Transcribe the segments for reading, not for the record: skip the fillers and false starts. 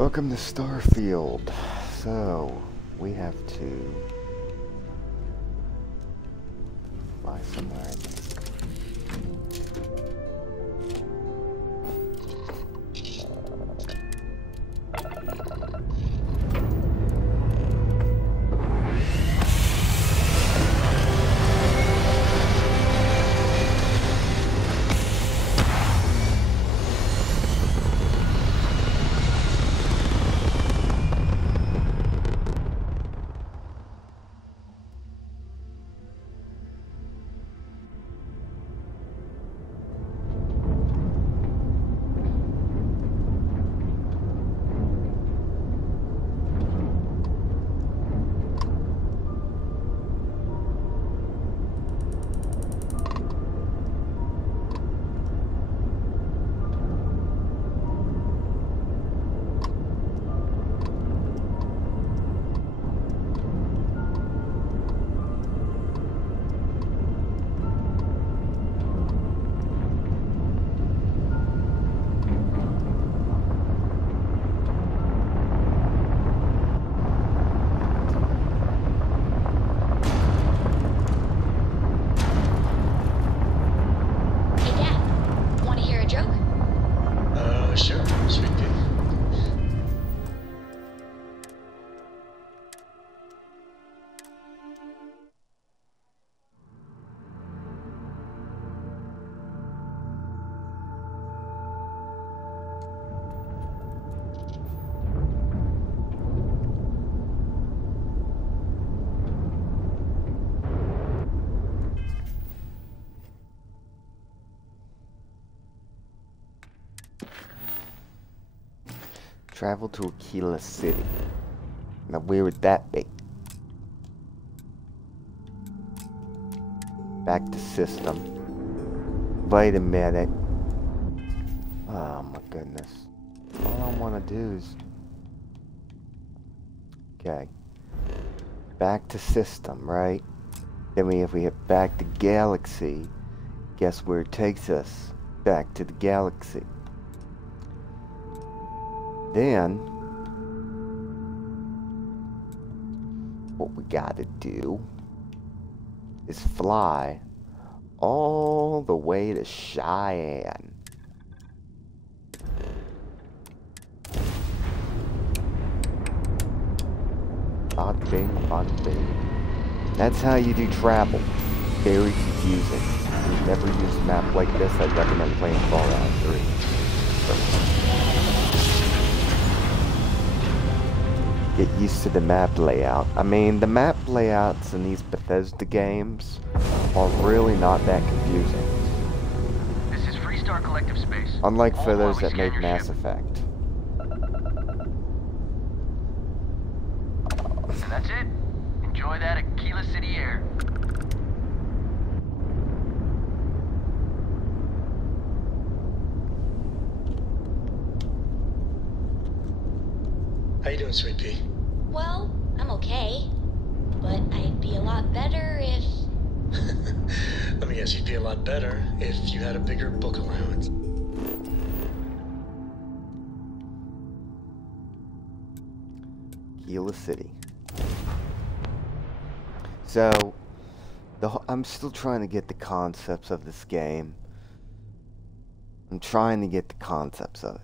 Welcome to Starfield. So, we have to fly somewhere, I think. Travel to Aquila City. Now where would that be? Back to system. Wait a minute. Oh my goodness. All I want to do is... Okay. Back to system, right? Then if we hit back to galaxy, guess where it takes us? Back to the galaxy. Then, what we gotta do is fly all the way to Cheyenne. Bada bing, bada bing. That's how you do travel. Very confusing. If you've never used a map like this, I'd recommend playing Fallout 3 first. Get used to the map layout. I mean, the map layouts in these Bethesda games are really not that confusing. This is Freestar Collective Space. Unlike for those that made Mass Effect. And that's it. Enjoy that Aquila City air. How you doing, Sweet Pea? Well, I'm okay. But I'd be a lot better if... Let me guess, you'd be a lot better if you had a bigger book allowance. Aquila City. So, I'm still trying to get the concepts of this game. I'm trying to get the concepts of it.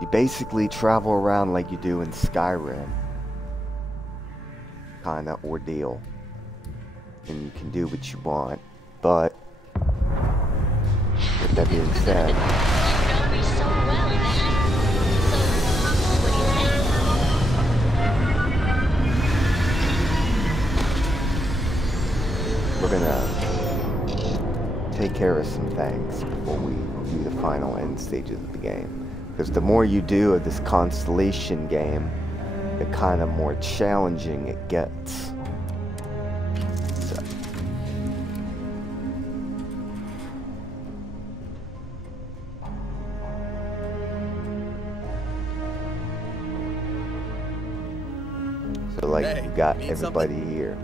You basically travel around like you do in Skyrim. Kinda ordeal. And you can do what you want. But, with that being said... You know me so well, man. So, what do you think? We're gonna take care of some things before we do the final end stages of the game. Because the more you do of this Constellation game, the kind of more challenging it gets. So. So like, Hey, we got need everybody something? here.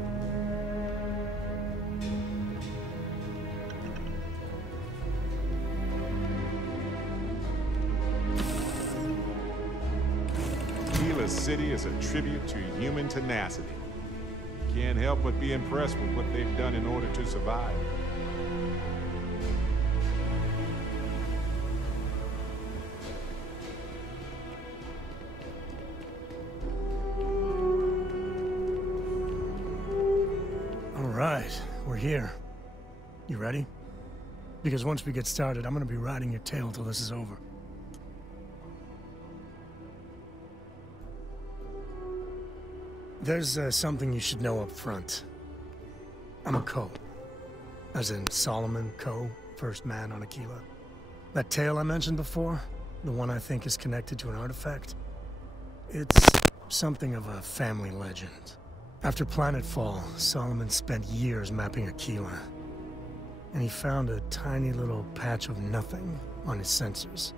city is a tribute to human tenacity. Can't help but be impressed with what they've done in order to survive. All right, we're here. You ready? Because once we get started, I'm gonna be riding your tail till this is over. There's something you should know up front. I'm a Coe. As in Solomon Coe, first man on Aquila. That tale I mentioned before, the one I think is connected to an artifact, it's something of a family legend. After Planetfall, Solomon spent years mapping Aquila. And he found a tiny little patch of nothing on his sensors.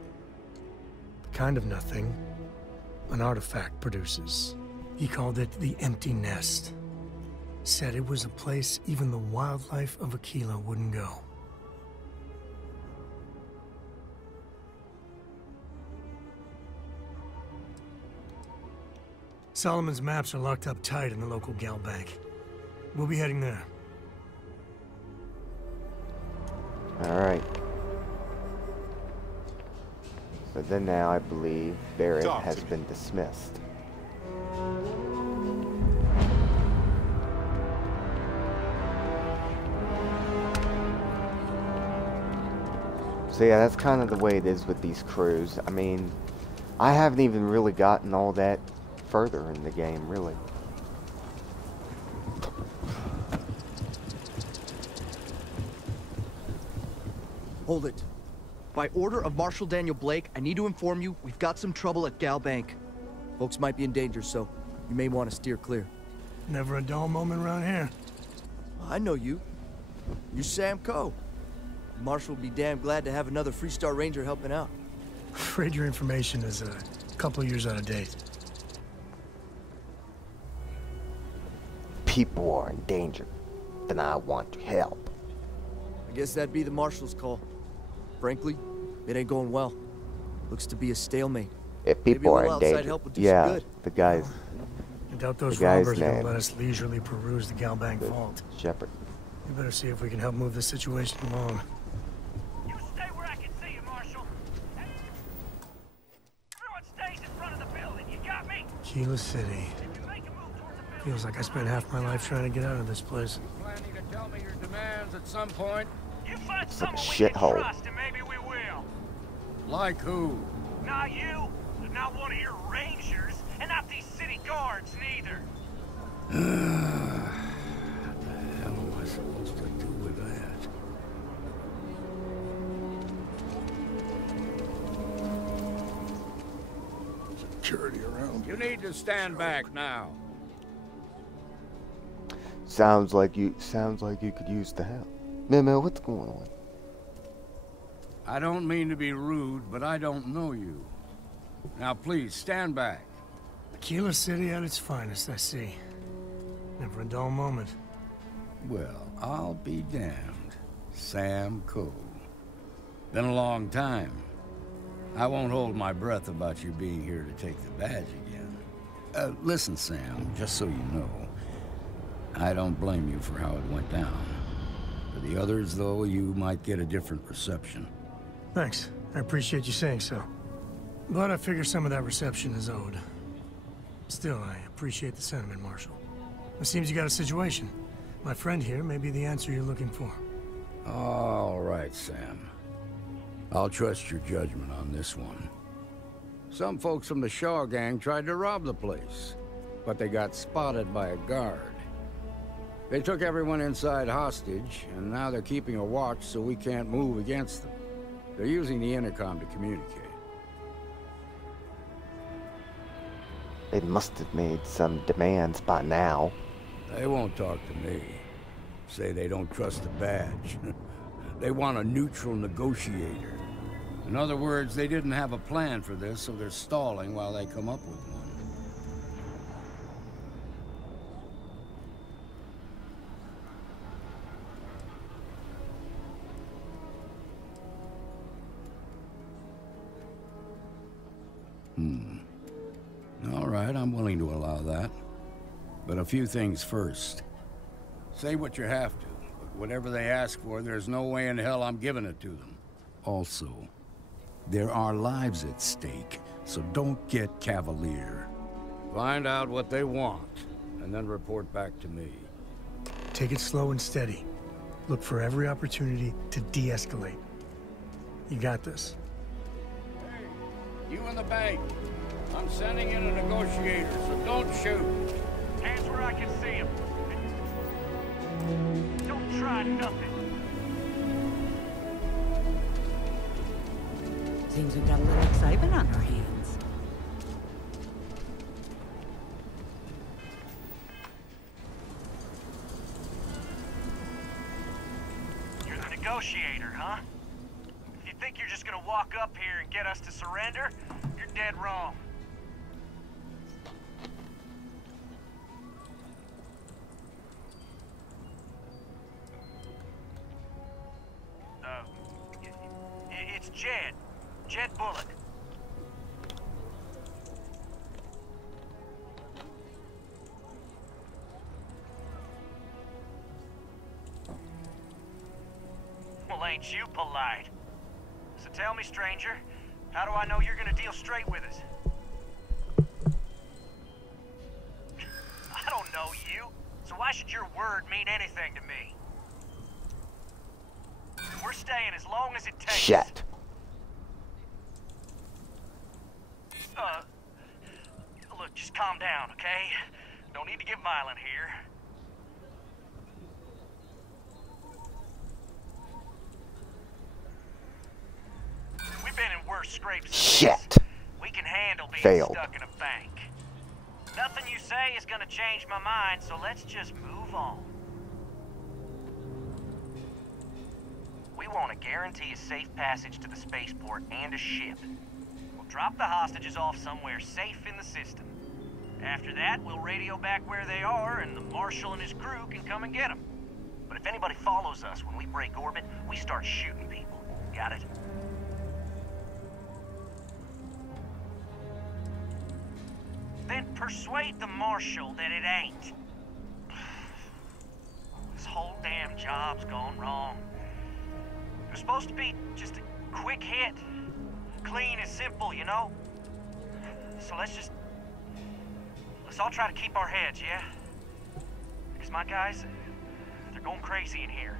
The kind of nothing an artifact produces. He called it the Empty Nest. Said it was a place even the wildlife of Aquila wouldn't go. Solomon's maps are locked up tight in the local gal bank. We'll be heading there. Alright. So then now I believe Barrett has been dismissed. So yeah, that's kind of the way it is with these crews. I mean, I haven't even really gotten all that further in the game, really. Hold it. By order of Marshal Daniel Blake, I need to inform you we've got some trouble at Gal Bank. Folks might be in danger, so you may want to steer clear. Never a dull moment around here. I know you. You're Sam Coe. Marshal will be damn glad to have another Freestar Ranger helping out. Afraid your information is a couple years out of date. People are in danger, then I want to help. I guess that'd be the Marshal's call. Frankly, it ain't going well. Looks to be a stalemate. If people are in danger, yeah, the guys. I doubt those the guy's robbers will name. let us leisurely peruse the Galbank vault. Shepherd. We better see if we can help move this situation along. You stay where I can see you, Marshal. Everyone stays in front of the building. You got me? Aquila City. If you make a move toward the building, Feels like I spent half my life trying to get out of this place. Planning to tell me your demands at some point? you find It's like a someone we can shithole. trust, and maybe we will. Like who? Not you, not one of your rangers, and not these city guards neither. What the hell am I supposed to do with that? Security around. You need to stand back now. Sounds like you could use the help. Memo, what's going on? I don't mean to be rude, but I don't know you. Now please, stand back. Aquila City at its finest, I see. Never a dull moment. Well, I'll be damned. Sam Coe. Been a long time. I won't hold my breath about you being here to take the badge again. Listen, Sam, just so you know, I don't blame you for how it went down. For the others, though, you might get a different reception. Thanks. I appreciate you saying so. But I figure some of that reception is owed. Still, I appreciate the sentiment, Marshal. It seems you got a situation. My friend here may be the answer you're looking for. All right, Sam. I'll trust your judgment on this one. Some folks from the Shaw gang tried to rob the place, but they got spotted by a guard. They took everyone inside hostage, and now they're keeping a watch so we can't move against them. They're using the intercom to communicate. They must have made some demands by now. They won't talk to me. Say they don't trust the badge. They want a neutral negotiator. In other words, they didn't have a plan for this, so they're stalling while they come up with one. All right, I'm willing to allow that. But a few things first. Say what you have to, but whatever they ask for, there's no way in hell I'm giving it to them. Also, there are lives at stake, so don't get cavalier. Find out what they want, and then report back to me. Take it slow and steady. Look for every opportunity to de-escalate. You got this. Hey, you in the bank. I'm sending in a negotiator, so don't shoot. Hands where I can see him. Don't try nothing. Seems we've got a little excitement on our hands. You're the negotiator, huh? If you think you're just gonna walk up here and get us to surrender, you're dead wrong. It's Jed. Jed Bullock. Well, ain't you polite? So tell me, stranger, how do I know you're gonna deal straight with us? I don't know you, so why should your word mean anything to me? We're staying as long as it takes. Shit. Look, just calm down, okay? Don't need to get violent here. We've been in worse scrapes. Shit. We can handle being Failed. stuck in a bank. Nothing you say is gonna change my mind, so let's just move on. We want to guarantee a safe passage to the spaceport and a ship. We'll drop the hostages off somewhere safe in the system. After that, we'll radio back where they are, and the Marshal and his crew can come and get them. But if anybody follows us when we break orbit, we start shooting people. Got it? Then persuade the Marshal that it ain't. This whole damn job's gone wrong. It was supposed to be just a quick hit. Clean and simple, you know? So let's all try to keep our heads, yeah? Because my guys, they're going crazy in here.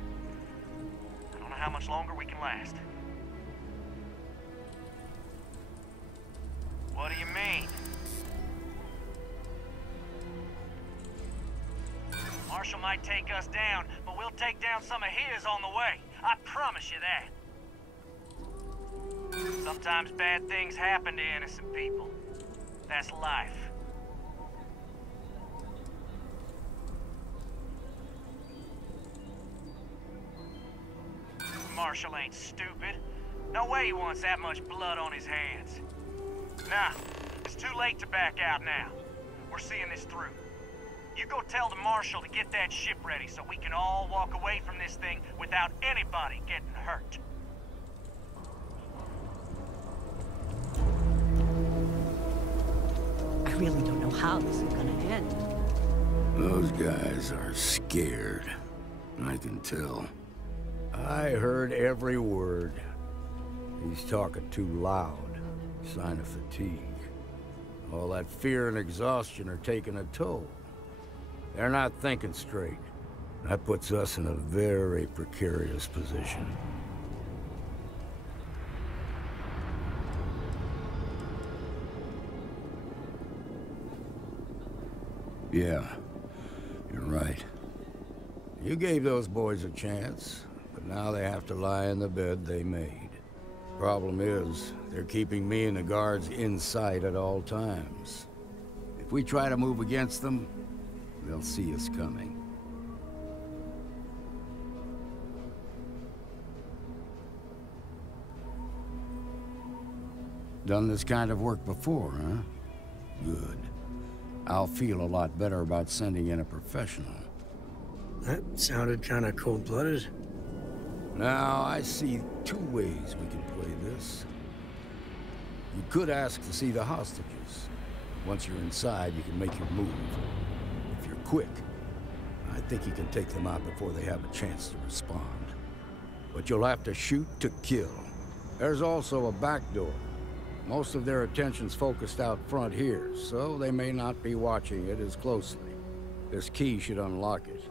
I don't know how much longer we can last. What do you mean? Marshal might take us down, but we'll take down some of his on the way. I promise you that. Sometimes bad things happen to innocent people. That's life. Marshal ain't stupid. No way he wants that much blood on his hands. Nah, it's too late to back out now. We're seeing this through. You go tell the Marshal to get that ship ready so we can all walk away from this thing without anybody getting hurt. I really don't know how this is gonna end. Those guys are scared. I can tell. I heard every word. He's talking too loud. Sign of fatigue. All that fear and exhaustion are taking a toll. They're not thinking straight. That puts us in a very precarious position. Yeah, you're right. You gave those boys a chance, but now they have to lie in the bed they made. Problem is, they're keeping me and the guards in sight at all times. If we try to move against them, they'll see us coming. Done this kind of work before, huh? Good. I'll feel a lot better about sending in a professional. That sounded kind of cold-blooded. Now, I see two ways we can play this. You could ask to see the hostages. Once you're inside, you can make your move. If you're quick, I think you can take them out before they have a chance to respond. But you'll have to shoot to kill. There's also a back door. Most of their attention's focused out front here, so they may not be watching it as closely. This key should unlock it.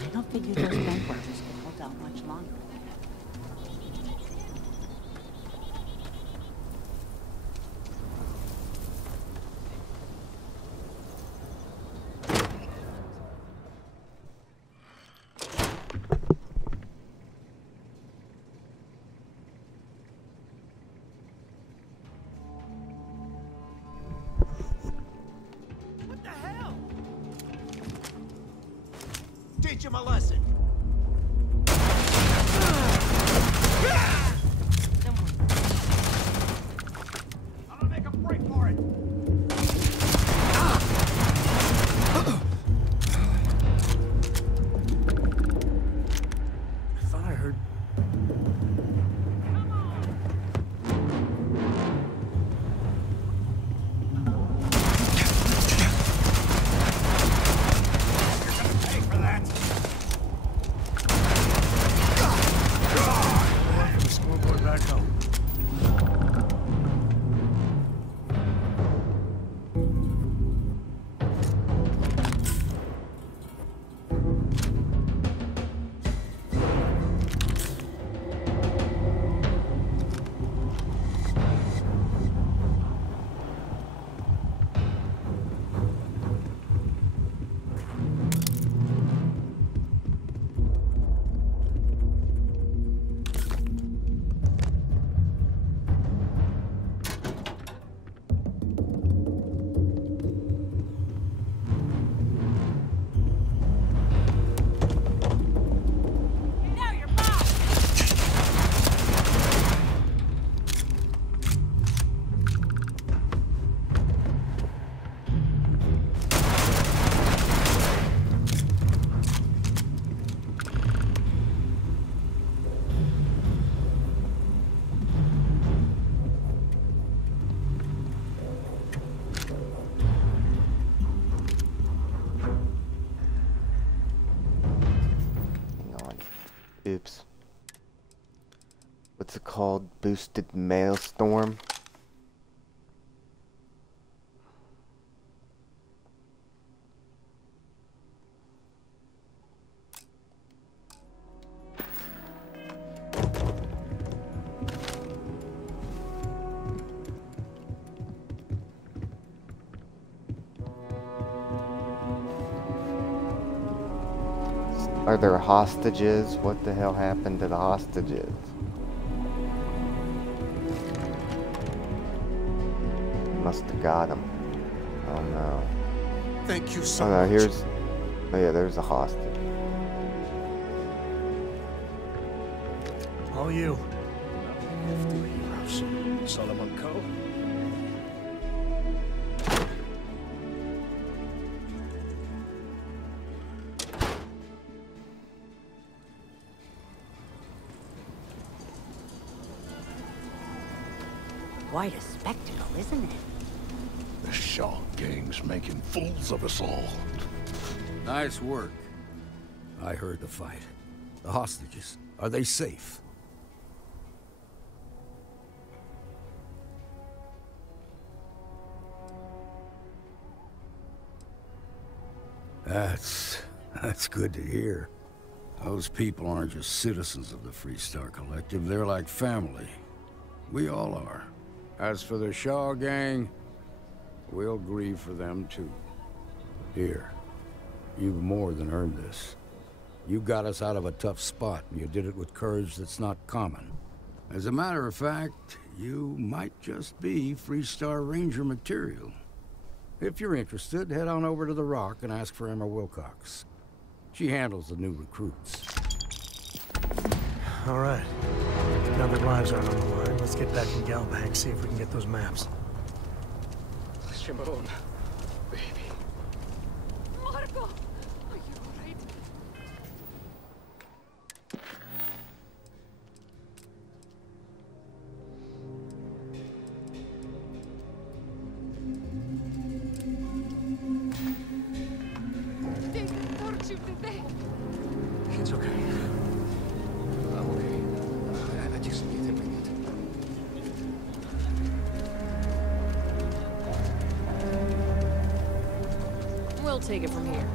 I don't figure those bank workers can hold out much longer. Teach him a lesson. I'm gonna make a break for it. I thought I heard... Oops. What's it called? Boosted Maelstrom? Are there hostages? What the hell happened to the hostages? Must have got them. Oh no. Thank you so Oh no, much. here's... Oh yeah, there's a hostage. All you. Solomon Coe. Quite a spectacle, isn't it? The Shaw gang's making fools of us all. Nice work. I heard the fight. The hostages, are they safe? That's good to hear. Those people aren't just citizens of the Freestar Collective, they're like family. We all are. As for the Shaw gang, we'll grieve for them too. Here, you've more than earned this. You got us out of a tough spot, and you did it with courage that's not common. As a matter of fact, you might just be Freestar Ranger material. If you're interested, head on over to the Rock and ask for Emma Wilcox. She handles the new recruits. All right. Now that lives aren't on the line, let's get back in Galbank, see if we can get those maps. Shimon, baby. Marco! Are you alright? It's okay. I'm okay. I just need a minute. We'll take it from here.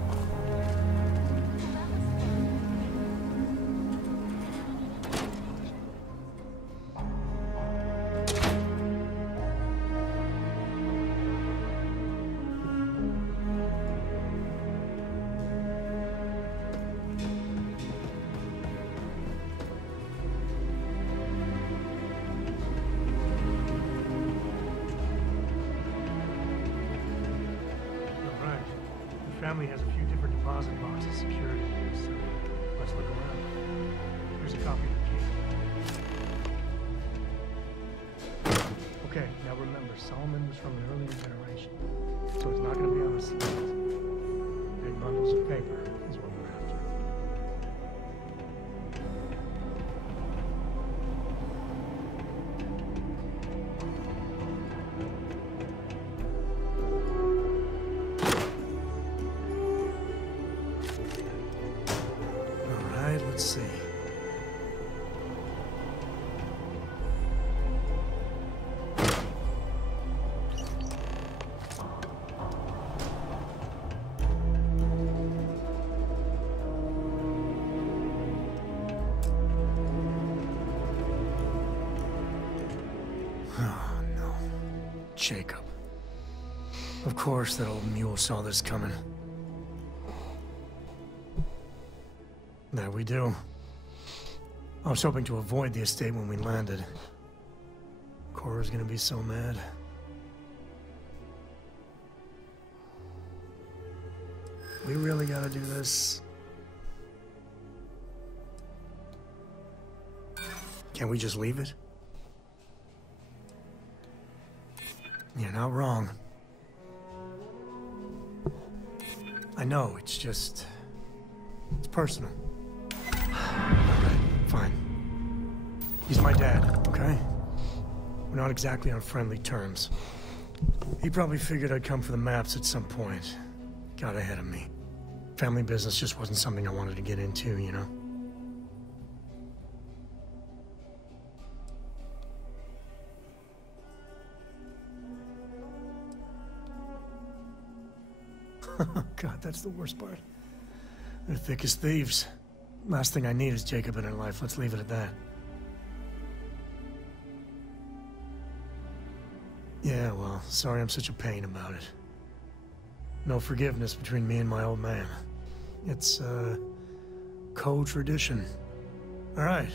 Family has a few different deposit boxes secured in here, so let's look around. Here's a copy of the key. Okay, now remember, Solomon was from an earlier generation, so it's not going to be on the slate. Big bundles of paper is what we're after. Let's see. Oh, no. Jacob. Of course that old mule saw this coming. There we do. I was hoping to avoid the estate when we landed. Cora's gonna be so mad. We really gotta do this. Can't we just leave it? You're not wrong. I know, it's just... it's personal. Alright, fine. He's my dad, okay? We're not exactly on friendly terms. He probably figured I'd come for the maps at some point. Got ahead of me. Family business just wasn't something I wanted to get into, you know? God, that's the worst part. They're thick as thieves. Last thing I need is Jacob in her life. Let's leave it at that. Yeah, well, sorry I'm such a pain about it. No forgiveness between me and my old man. It's, co-tradition. All right,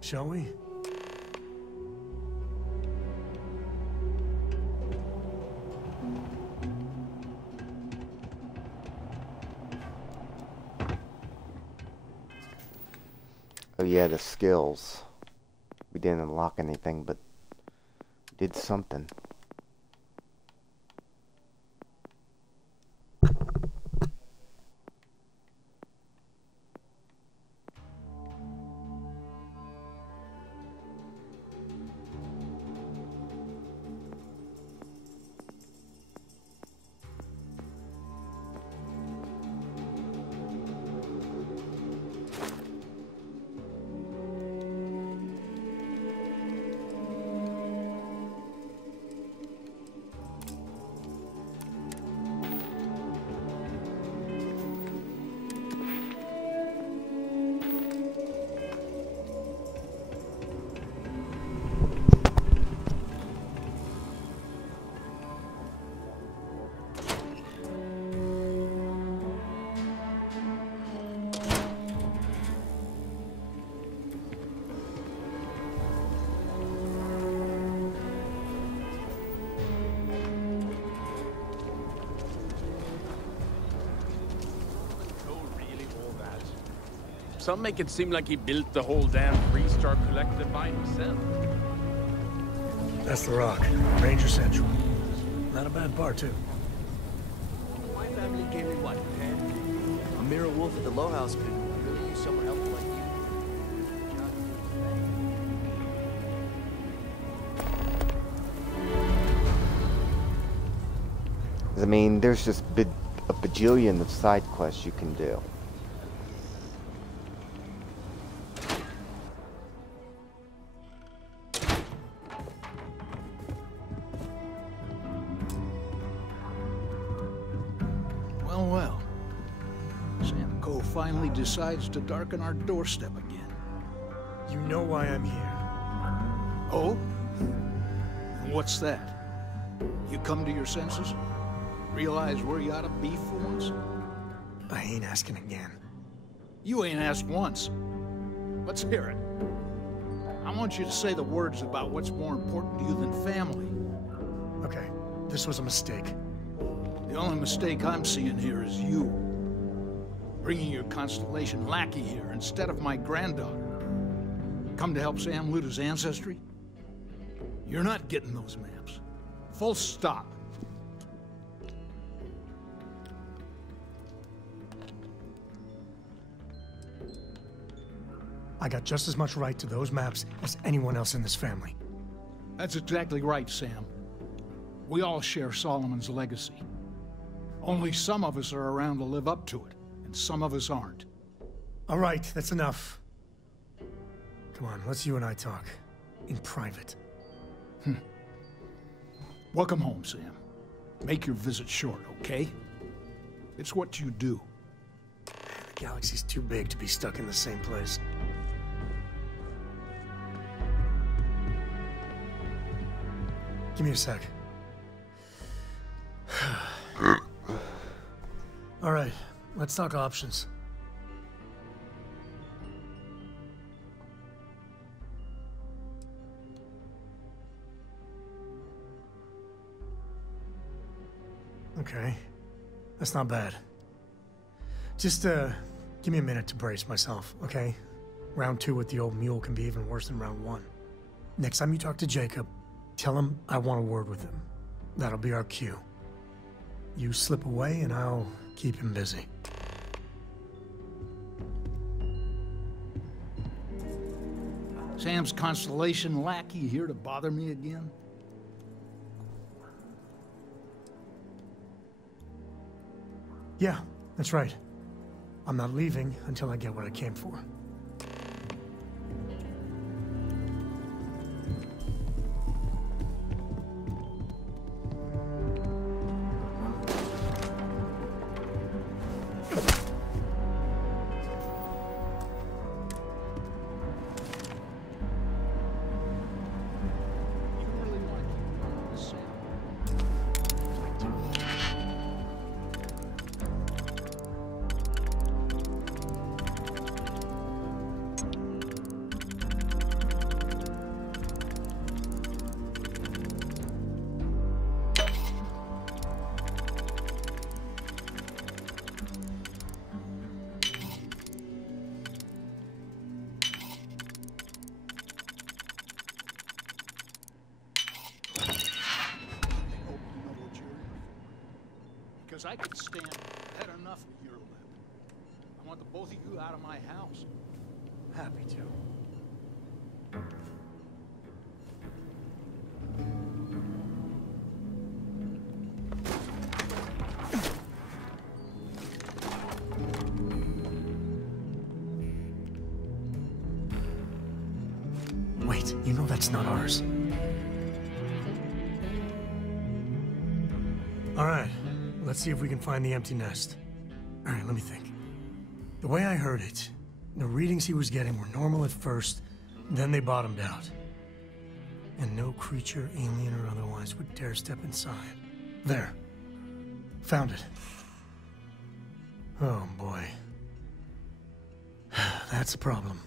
shall we? Oh yeah, the skills. We didn't unlock anything, but we did something. Some make it seem like he built the whole damn three-star collective by himself. That's the Rock. Ranger Central. Not a bad bar, too. My family gave me, what, 10? A mirror wolf at the Low House could really use someone helpful like you. I mean, there's just a bajillion of side quests you can do. Ko finally decides to darken our doorstep again. You know why I'm here. Oh? What's that? You come to your senses? Realize where you ought to be for once? I ain't asking again. You ain't asked once. Let's hear it. I want you to say the words about what's more important to you than family. Okay, this was a mistake. The only mistake I'm seeing here is you. Bringing your Constellation lackey here instead of my granddaughter. Come to help Sam loot his ancestry? You're not getting those maps. Full stop. I got just as much right to those maps as anyone else in this family. That's exactly right, Sam. We all share Solomon's legacy. Only some of us are around to live up to it, and some of us aren't. All right, that's enough. Come on, let's you and I talk. In private. Welcome home, Sam. Make your visit short, okay? It's what you do. The galaxy's too big to be stuck in the same place. Give me a sec. All right, let's talk options. Okay, that's not bad. Just, give me a minute to brace myself, okay? Round 2 with the old mule can be even worse than round 1. Next time you talk to Jacob, tell him I want a word with him. That'll be our cue. You slip away and I'll keep him busy. Sam's Constellation lackey here to bother me again? Yeah, that's right. I'm not leaving until I get what I came for. Because I could stand had enough of your lip. I want the both of you out of my house. Happy to. Wait, you know that's not ours. All right, let's see if we can find the empty nest. All right, let me think. The way I heard it, the readings he was getting were normal at first, then they bottomed out. And no creature, alien or otherwise, would dare step inside. There. Found it. Oh, boy. That's a problem.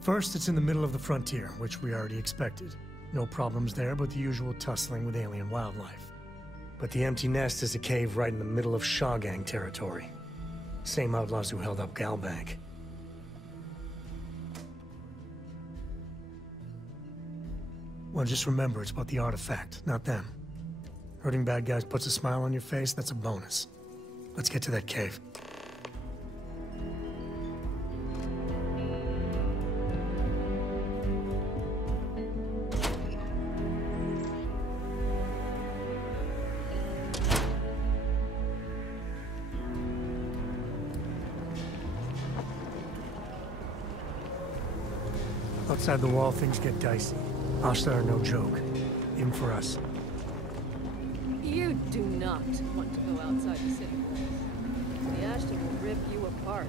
First, it's in the middle of the frontier, which we already expected. No problems there, but the usual tussling with alien wildlife. But the empty nest is a cave right in the middle of Shaw Gang territory. Same outlaws who held up Galbank. Well, just remember, it's about the artifact, not them. Hurting bad guys puts a smile on your face, that's a bonus. Let's get to that cave. Outside the wall, things get dicey. Hostile are no joke, even for us. You do not want to go outside the city walls. The Ashton will rip you apart.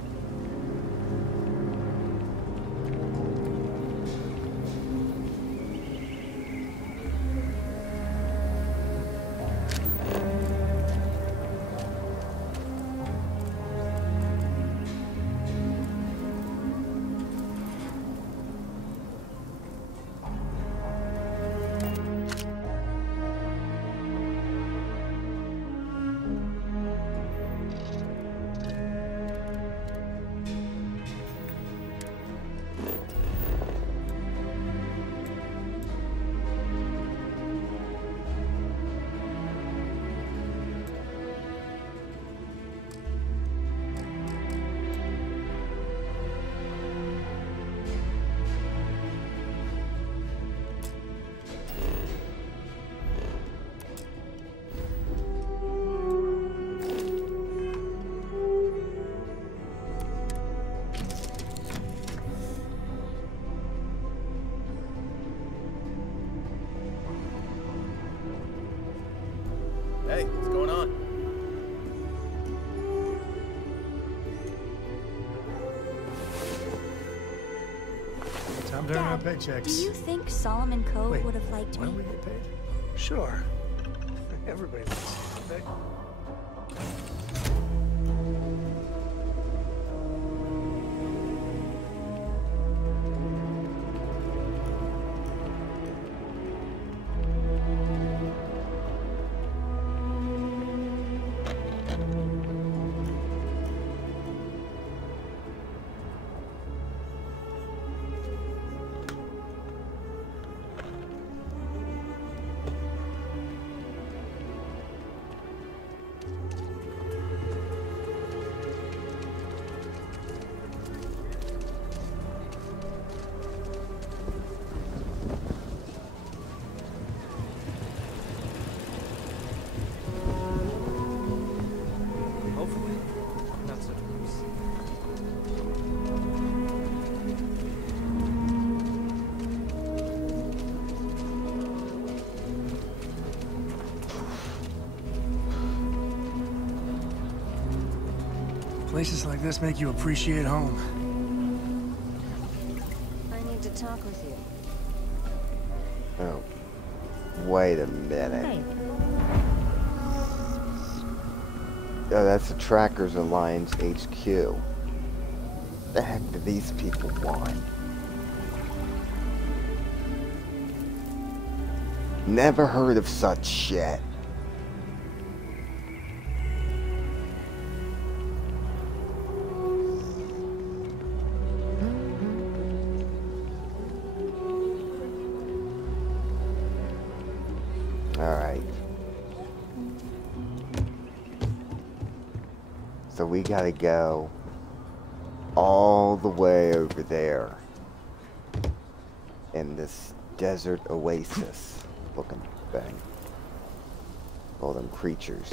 Hey, what's going on? Time to earn our Dad, paychecks. do you think Solomon Cove Wait, would have liked why me? don't we get paid? Sure. Everybody likes to get paid. Hopefully, not so close. Places like this make you appreciate home. I need to talk with you. Oh. Wait a minute. Hey. Oh, that's the Trackers Alliance HQ. The heck do these people want? Never heard of such shit. Alright. So we gotta go all the way over there in this desert oasis looking thing. All them creatures.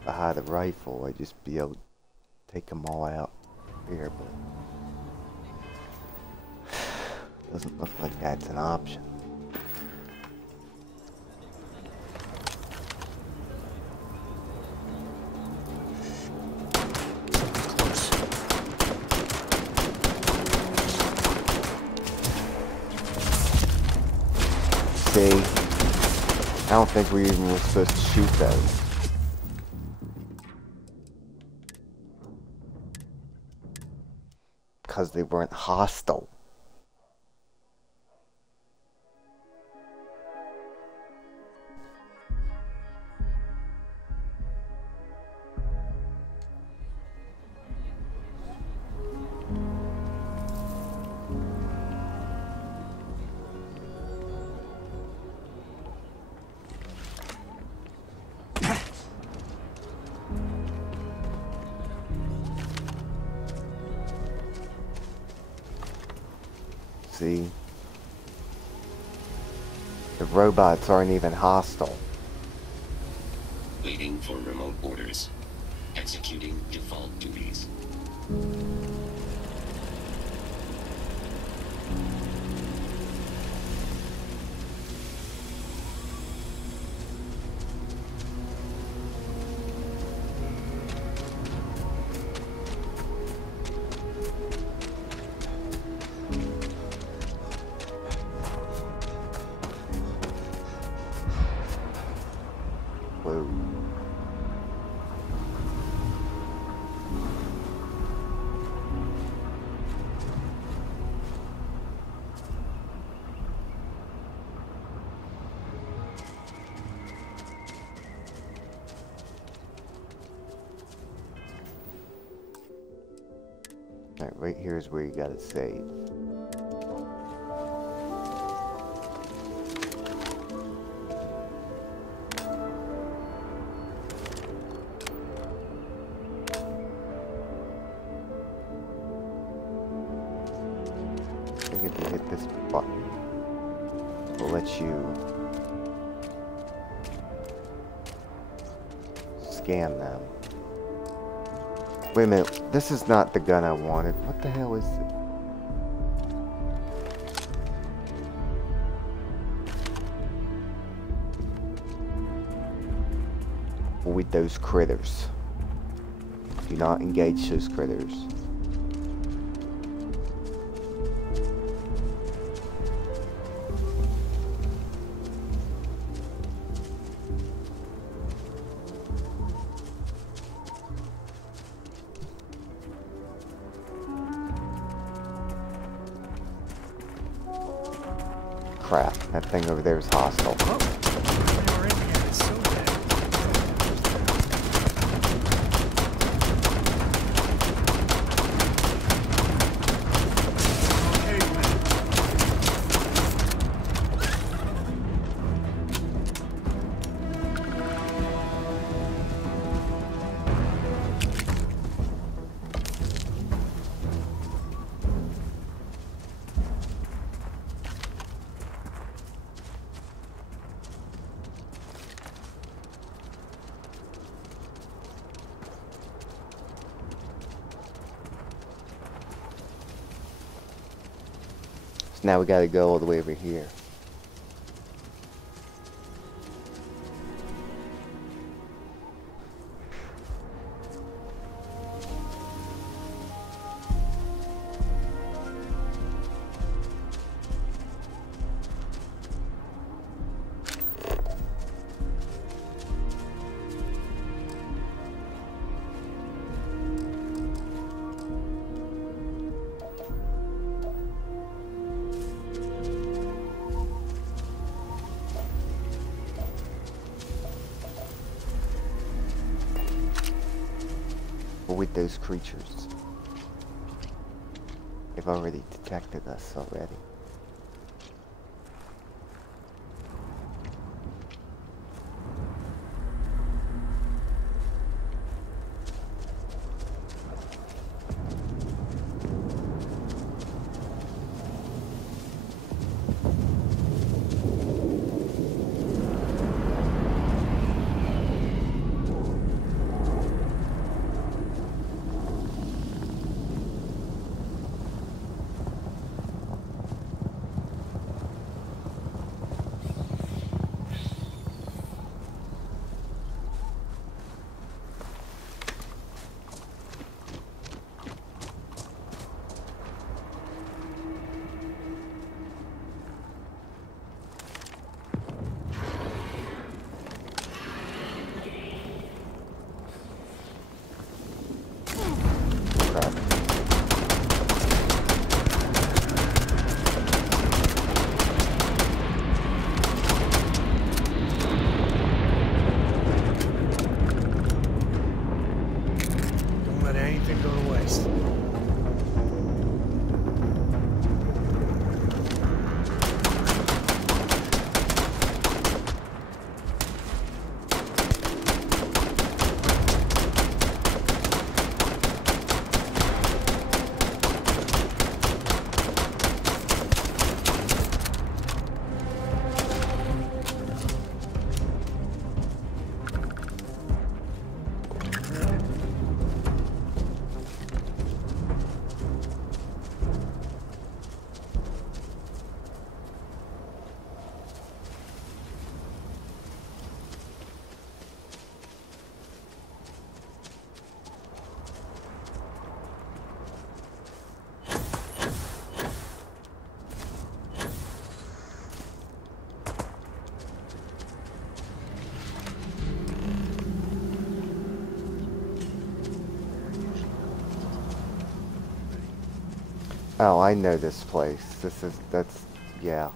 If I had a rifle, I'd just be able to take them all out here, but doesn't look like that's an option. See, I don't think we even were supposed to shoot those. Because they weren't hostile. See? The robots aren't even hostile. Waiting for remote orders. Executing default duties. right here is where you gotta save. I think if you hit this button, it'll let you scan them. Wait a minute, this is not the gun I wanted. What the hell is it? Avoid those critters. Do not engage those critters. Crap, that thing over there is hostile. So now we gotta go all the way over here. With those creatures. They've already detected us already. Oh, I know this place. Yeah.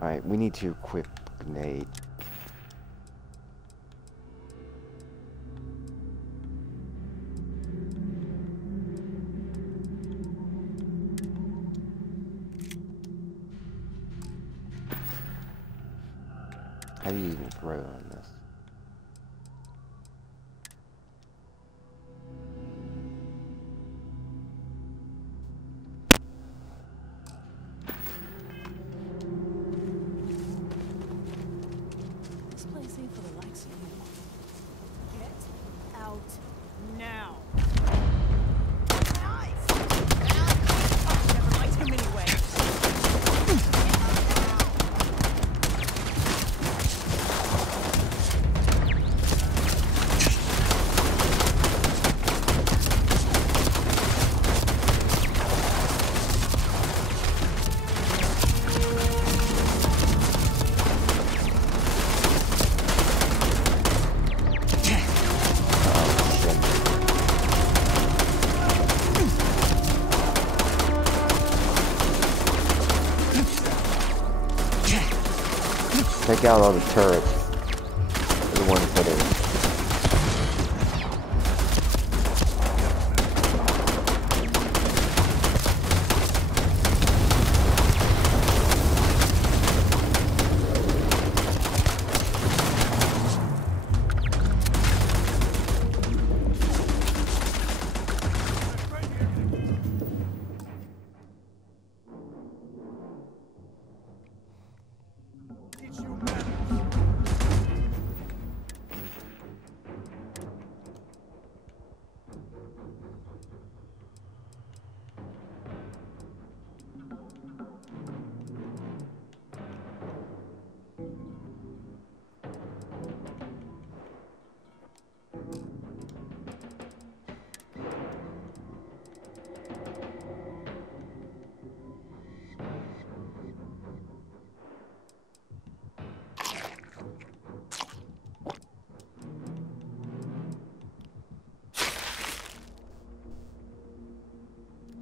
Alright, we need to equip grenade. How do you even throw on this? This place ain't for the likes of you. Get out now. Nice. Oh, never liked him anyway. Take out all the turrets. The ones that are...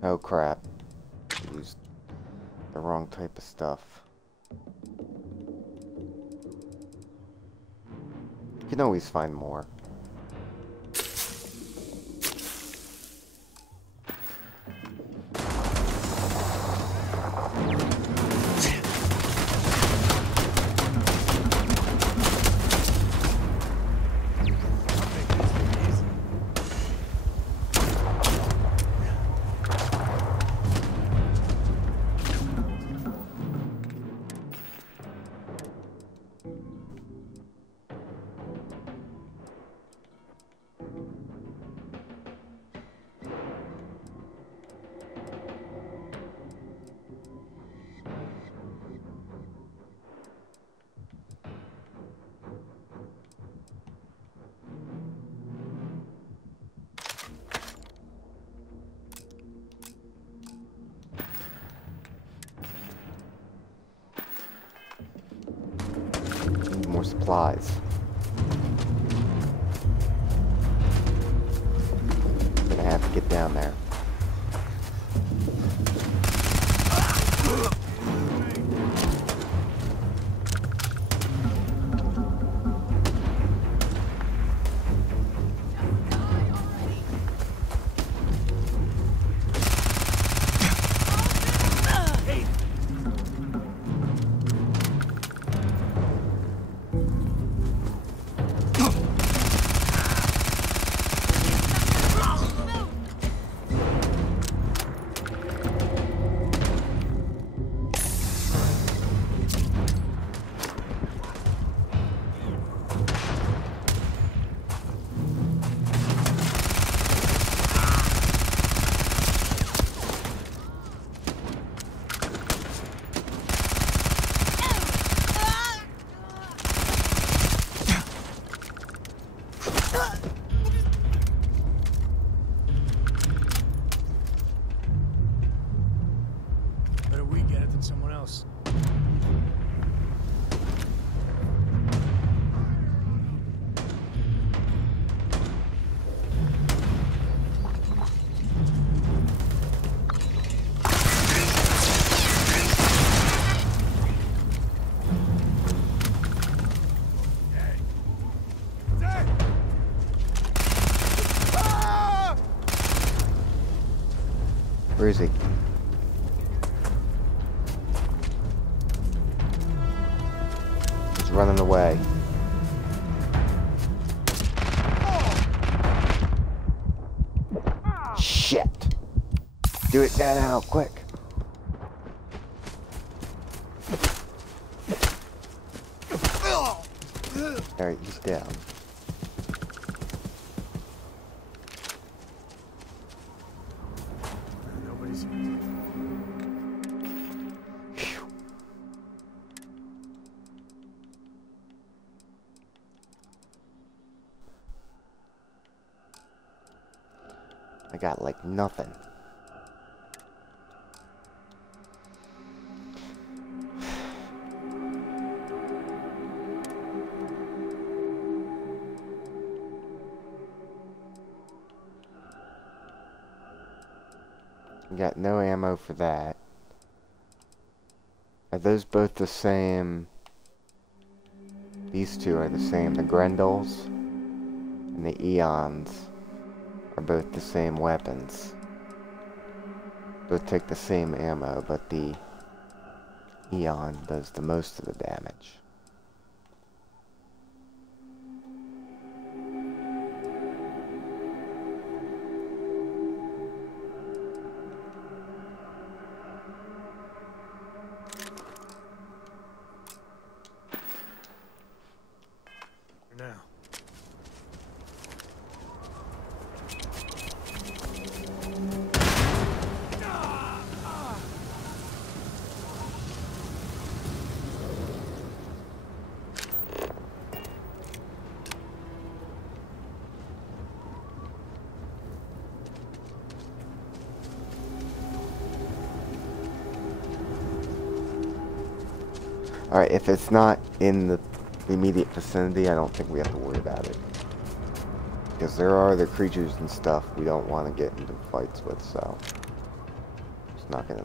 Oh crap. I used the wrong type of stuff. You can always find more. More supplies. Gonna have to get down there. Better we get it than someone else. Where is he? He's running away. Shit! Do it now, quick! Alright, he's down. Nobody's... I got like nothing. Got no ammo for that. Are those both the same? These two are the same. The Grendels and the Eons are both the same weapons. Both take the same ammo, but the Eon does the most of the damage. Now. Alright, if it's not in the immediate vicinity, I don't think we have to worry about it. Because there are other creatures and stuff we don't want to get into fights with, so... It's not gonna...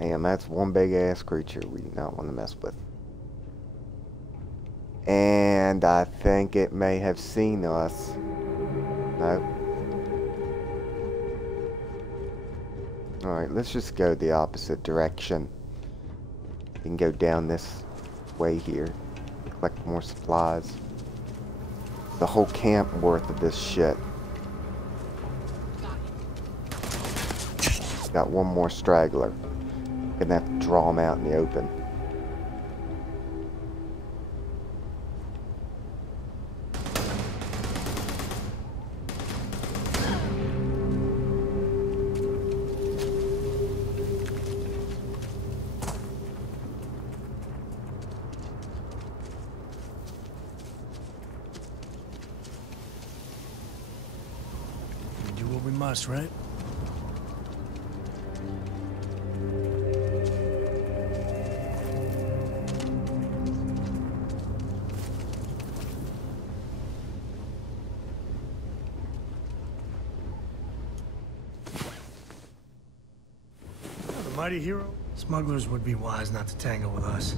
Damn, that's one big ass creature we do not want to mess with. And I think it may have seen us. Nope. Alright, let's just go the opposite direction. We can go down this way here. Collect more supplies. The whole camp worth of this shit. Got one more straggler. Gonna have to draw him out in the open. must, right? The mighty hero? Smugglers would be wise not to tangle with us.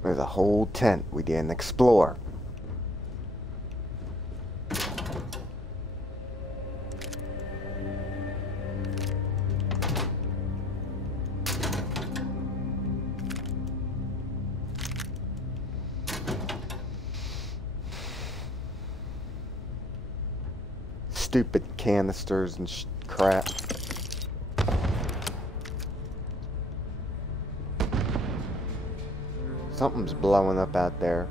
There's a whole tent we didn't explore. Stupid canisters and crap. Something's blowing up out there.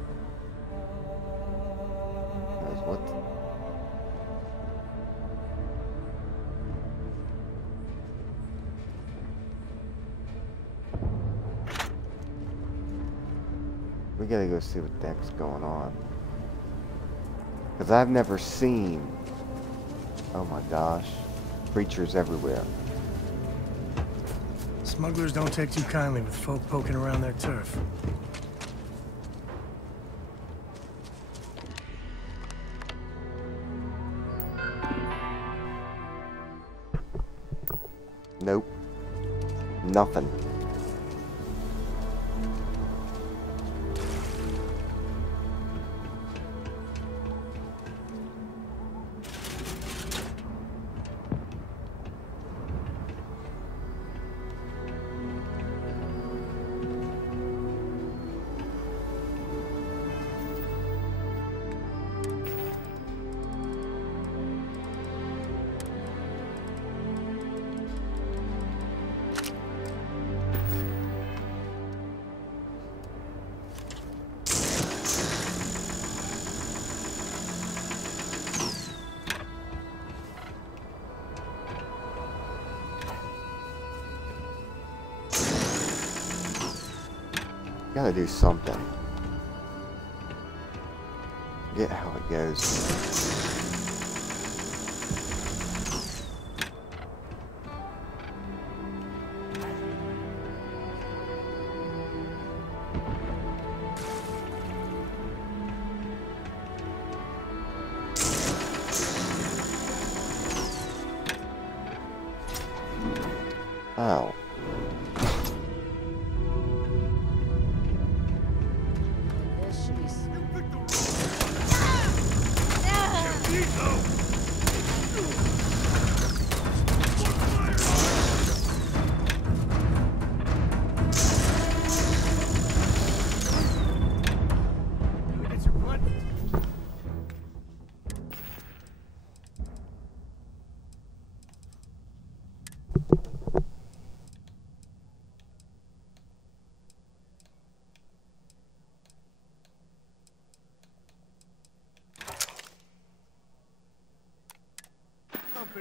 What? We gotta go see what the heck's going on. Because I've never seen... Oh my gosh. Creatures everywhere. Smugglers don't take too kindly with folk poking around their turf. Nope. Nothing. Gotta do something. Get how it goes. Oh.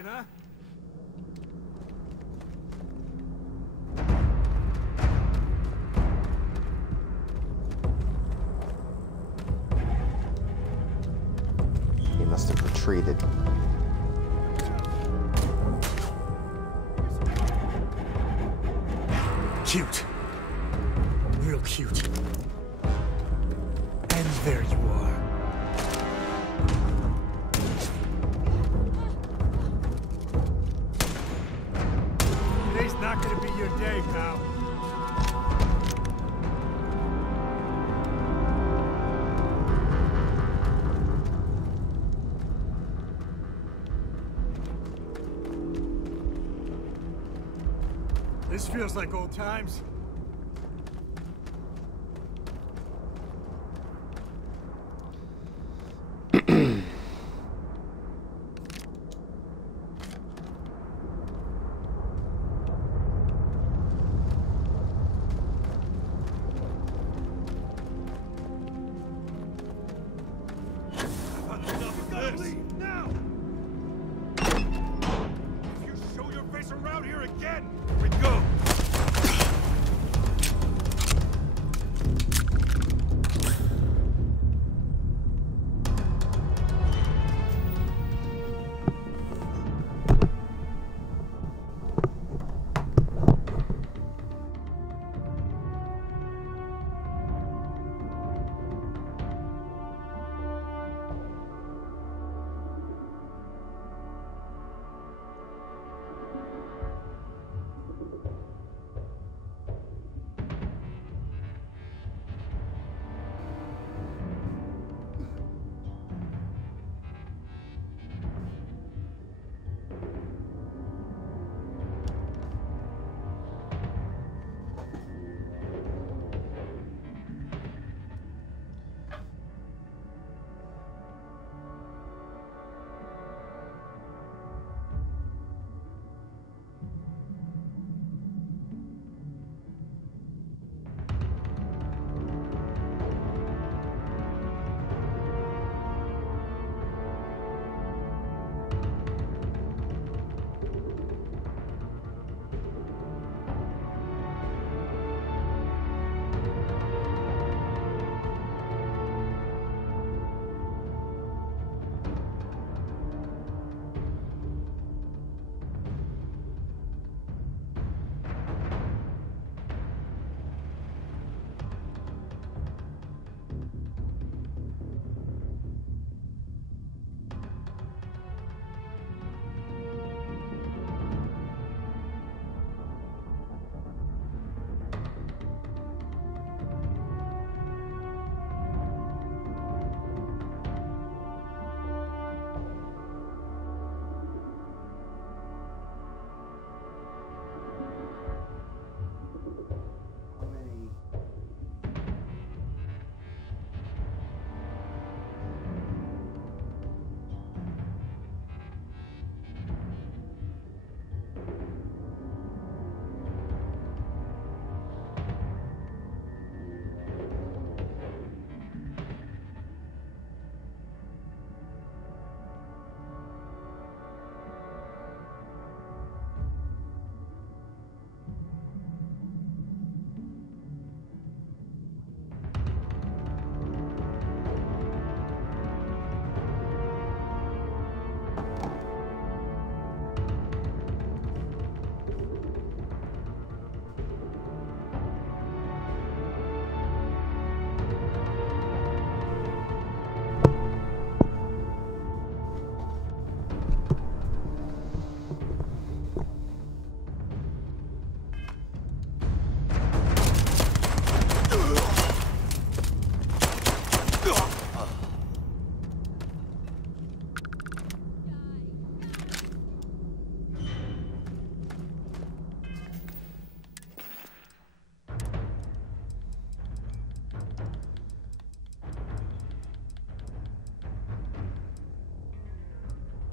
Huh? treated. Cute. Real cute. And there you are. Today's not gonna be your day, pal. This feels like old times.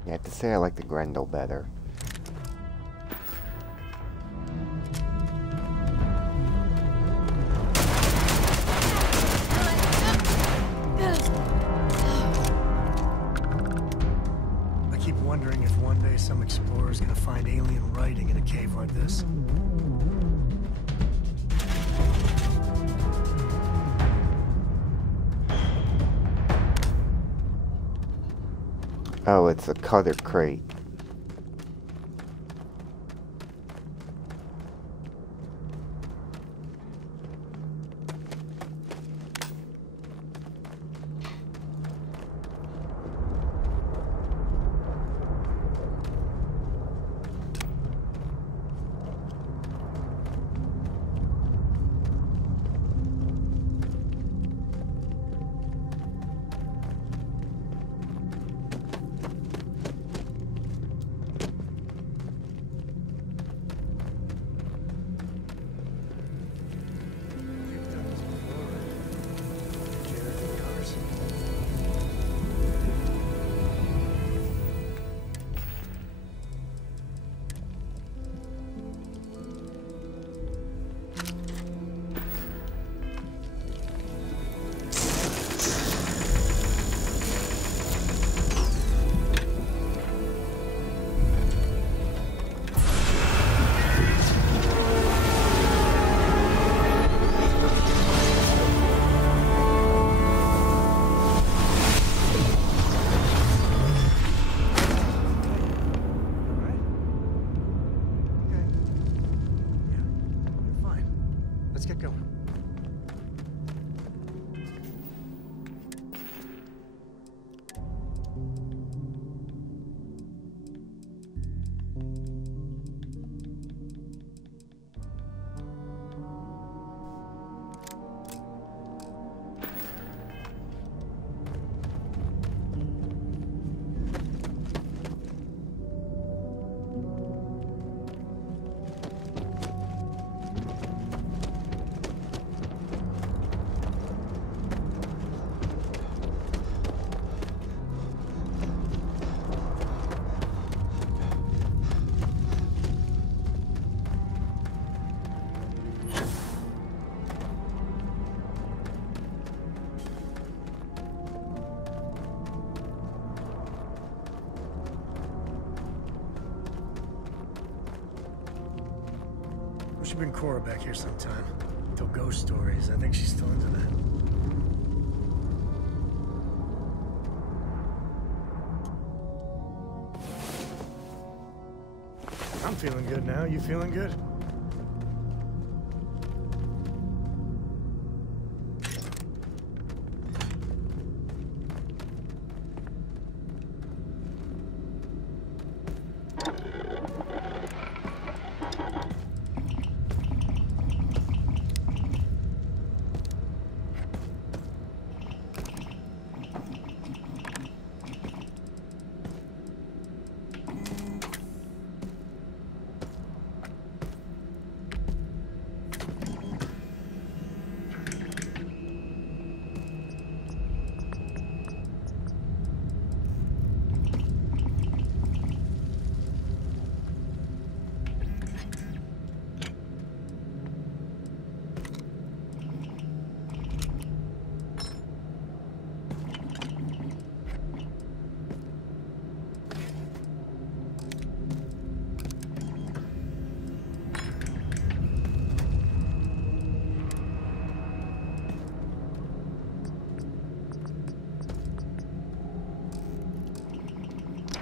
I have to say I like the Grendel better. I keep wondering if one day some explorer's gonna find alien writing in a cave like this. Oh, it's a cutter crate. Let's get going. We should bring Cora back here sometime. Tell ghost stories. I think she's still into that. I'm feeling good now. You feeling good?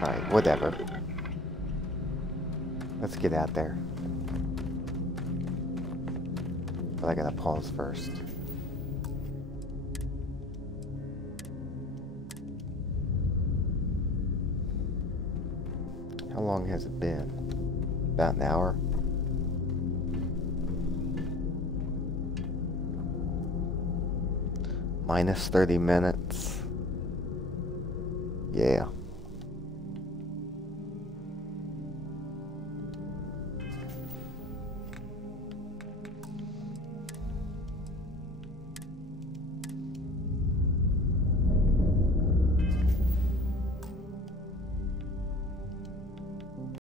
Alright, whatever. Let's get out there. But I gotta pause first. How long has it been? About an hour? Minus 30 minutes. Yeah.